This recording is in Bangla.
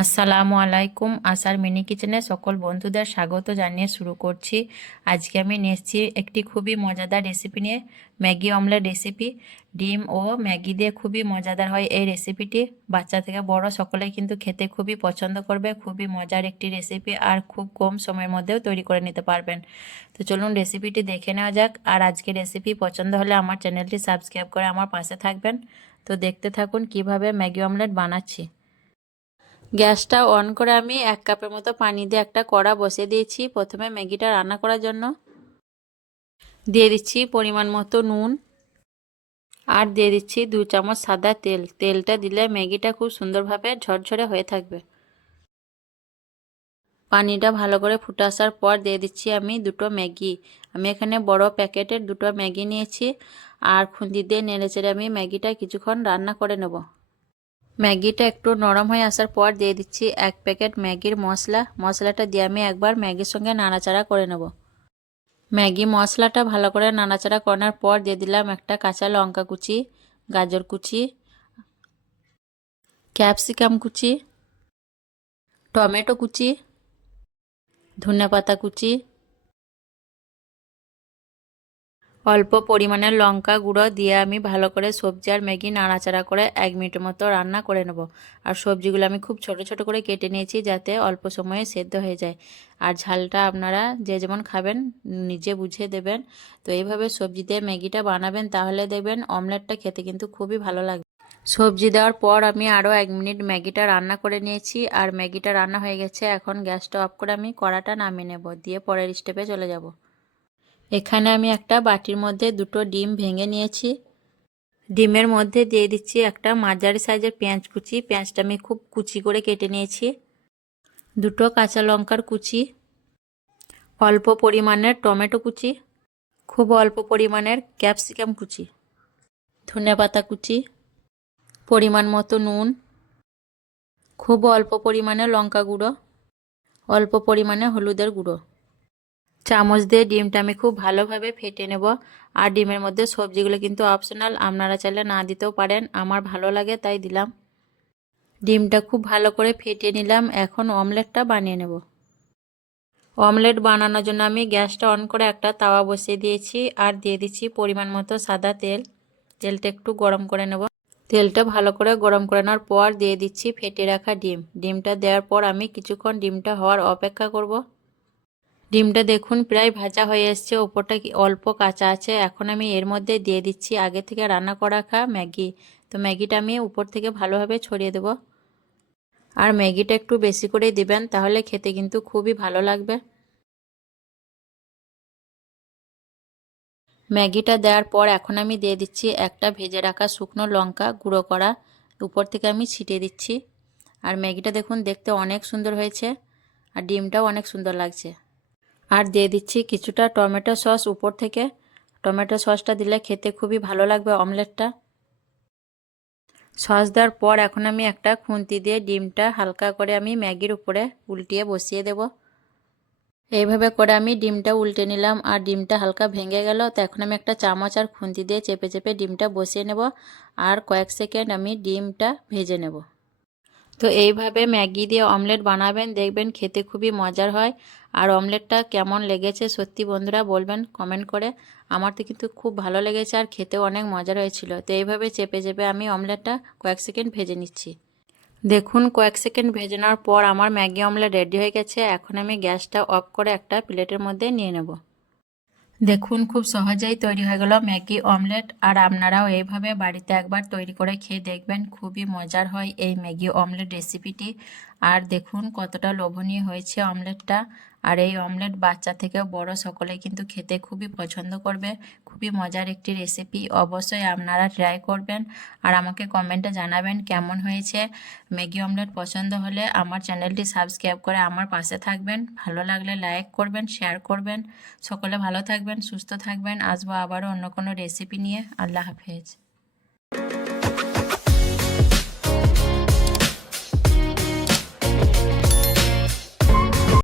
আসসালামু আলাইকুম। আসার মিনি কিচেনে সকল বন্ধুদের স্বাগত জানিয়ে শুরু করছি। আজকে আমি নিয়ে এসেছি একটি খুবই মজাদার রেসিপি নিয়ে, ম্যাগি অমলেট রেসিপি। ডিম ও ম্যাগি দিয়ে খুবই মজাদার হয় এই রেসিপিটি। বাচ্চা থেকে বড় সকলেই কিন্তু খেতে খুবই পছন্দ করবে। খুবই মজার একটি রেসিপি আর খুব কম সময়ের মধ্যেও তৈরি করে নিতে পারবেন। তো চলুন রেসিপিটি দেখে নেওয়া যাক। আর আজকে রেসিপি পছন্দ হলে আমার চ্যানেলটি সাবস্ক্রাইব করে আমার পাশে থাকবেন। তো দেখতে থাকুন কিভাবে ম্যাগি অমলেট বানাচ্ছি। গ্যাসটা অন করে আমি 1 কাপের মতো পানি দিয়ে একটা কড়া বসিয়ে দিয়েছি। প্রথমে ম্যাগিটা রান্না করার জন্য দিয়ে দিচ্ছি পরিমাণ মতো নুন আর দিয়ে দিচ্ছি 2 চামচ সাদা তেল। তেলটা দিলে ম্যাগিটা খুব সুন্দরভাবে ঝরঝরে হয়ে থাকবে। পানিটা ভালো করে ফুটে আসার পর দিয়ে দিচ্ছি আমি 2টো ম্যাগি। আমি এখানে বড় প্যাকেটের 2টো ম্যাগি নিয়েছি আর খুন্তি দিয়ে নেড়েচেড়ে আমি ম্যাগিটা কিছুক্ষণ রান্না করে নেব। ম্যাগিটা একটু নরম হয়ে আসার পর দিয়ে দিচ্ছি 1 প্যাকেট ম্যাগির মশলাটা দিয়ে আমি একবার ম্যাগির সঙ্গে নাড়াচাড়া করে নেব। ম্যাগি মশলাটা ভালো করে নাড়াচাড়া করার পর দিয়ে দিলাম একটা কাঁচা লঙ্কা কুচি, গাজর কুচি, ক্যাপসিকাম কুচি, টমেটো কুচি, ধনেপাতা কুচি, অল্প পরিমাণের লঙ্কা গুঁড়ো দিয়ে আমি ভালো করে সবজি আর ম্যাগি নাড়াচাড়া করে 1 মিনিটের মতো রান্না করে নেব। আর সবজিগুলো আমি খুব ছোট ছোট করে কেটে নিয়েছি যাতে অল্প সময়ে সেদ্ধ হয়ে যায়। আর ঝালটা আপনারা যে যেমন খাবেন নিজে বুঝে দেবেন। তো এইভাবে সবজি দিয়ে ম্যাগিটা বানাবেন, তাহলে দেখবেন অমলেটটা খেতে কিন্তু খুবই ভালো লাগবে। সবজি দেওয়ার পর আমি আরও 1 মিনিট ম্যাগিটা রান্না করে নিয়েছি আর ম্যাগিটা রান্না হয়ে গেছে। এখন গ্যাসটা অফ করে আমি কড়াটা নামিয়ে নেব, দিয়ে পরের স্টেপে চলে যাব। এখানে আমি একটা বাটির মধ্যে 2টো ডিম ভেঙে নিয়েছি। ডিমের মধ্যে দিয়ে দিচ্ছি একটা মাঝারি সাইজের পেঁয়াজ কুচি। পেঁয়াজটা আমি খুব কুচি করে কেটে নিয়েছি। 2টো কাঁচা লঙ্কার কুচি, অল্প পরিমাণের টমেটো কুচি, খুব অল্প পরিমাণের ক্যাপসিকাম কুচি, ধনেপাতা কুচি, পরিমাণ মতো নুন, খুব অল্প পরিমাণে লঙ্কা গুঁড়ো, অল্প পরিমাণে হলুদের গুঁড়ো। চামচ দিয়ে ডিমটা আমি খুব ভালোভাবে ফেটে নেব। আর ডিমের মধ্যে সবজিগুলো কিন্তু অপশনাল, আপনারা চাইলে না দিতেও পারেন, আমার ভালো লাগে তাই দিলাম। ডিমটা খুব ভালো করে ফেটিয়ে নিলাম। এখন অমলেটটা বানিয়ে নেব। অমলেট বানানোর জন্য আমি গ্যাসটা অন করে একটা তাওয়া বসিয়ে দিয়েছি আর দিয়ে দিচ্ছি পরিমাণ মতো সাদা তেল। তেলটা একটু গরম করে নেব। তেলটা ভালো করে গরম করে নেওয়ার পর দিয়ে দিচ্ছি ফেটে রাখা ডিমটা দেওয়ার পর আমি কিছুক্ষণ ডিমটা হওয়ার অপেক্ষা করব। ডিমটা দেখুন প্রায় ভাজা হয়ে এসছে, ওপরটা অল্প কাঁচা আছে। এখন আমি এর মধ্যে দিয়ে দিচ্ছি আগে থেকে রান্না করা রাখা ম্যাগি। তো ম্যাগিটা আমি উপর থেকে ভালোভাবে ছড়িয়ে দেব। আর ম্যাগিটা একটু বেশি করেই দিবেন, তাহলে খেতে কিন্তু খুবই ভালো লাগবে। ম্যাগিটা দেওয়ার পর এখন আমি দিয়ে দিচ্ছি একটা ভেজে রাখা শুকনো লঙ্কা গুঁড়ো করা, উপর থেকে আমি ছিটিয়ে দিচ্ছি। আর ম্যাগিটা দেখুন দেখতে অনেক সুন্দর হয়েছে আর ডিমটাও অনেক সুন্দর লাগছে। আর দিয়ে দিচ্ছি কিছুটা টমেটো সস উপর থেকে। টমেটো সসটা দিলে খেতে খুবই ভালো লাগবে অমলেটটা। সস দেওয়ার পর এখন আমি একটা খুন্তি দিয়ে ডিমটা হালকা করে আমি ম্যাগির উপরে উল্টিয়ে বসিয়ে দেব। এইভাবে করে আমি ডিমটা উল্টে নিলাম আর ডিমটা হালকা ভেঙে গেল। তো এখন আমি একটা চামচ আর খুন্তি দিয়ে চেপে চেপে ডিমটা বসিয়ে নেব আর কয়েক সেকেন্ড আমি ডিমটা ভেজে নেব। তো এইভাবে ম্যাগি দিয়ে অমলেট বানাবেন, দেখবেন খেতে খুবই মজার হয়। আর অমলেটটা কেমন লেগেছে সত্যি বন্ধুরা বলবেন কমেন্ট করে। আমার তো কিন্তু খুব ভালো লেগেছে আর খেতেও অনেক মজার হয়েছিল। তো এইভাবে চেপে চেপে আমি অমলেটটা কয়েক সেকেন্ড ভেজে নিচ্ছি। দেখুন কয়েক সেকেন্ড ভেজে নেওয়ার পর আমার ম্যাগি অমলেট রেডি হয়ে গেছে। এখন আমি গ্যাসটা অফ করে একটা প্লেটের মধ্যে নিয়ে নেব। দেখুন খুব সহজেই তৈরি হয়ে গেল ম্যাগি অমলেট। আর আপনারাও এইভাবে বাড়িতে একবার তৈরি করে খেয়ে দেখবেন, খুবই মজার হয় এই ম্যাগি অমলেট রেসিপিটি। আর দেখুন কতটা লোভনীয় হয়েছে অমলেটটা। আর এই অমলেট বাচ্চা থেকে বড় সকলে কিন্তু খেতে খুবই পছন্দ করবে। খুবই মজার একটি রেসিপি, অবশ্যই আপনারা ট্রাই করবেন আর আমাকে কমেন্টে জানাবেন কেমন হয়েছে। ম্যাগি অমলেট পছন্দ হলে আমার চ্যানেলটি সাবস্ক্রাইব করে আমার পাশে থাকবেন। ভালো লাগলে লাইক করবেন, শেয়ার করবেন। সকলে ভালো থাকবেন, সুস্থ থাকবেন। আসবো আবারও অন্য কোনো রেসিপি নিয়ে। আল্লাহ হাফেজ।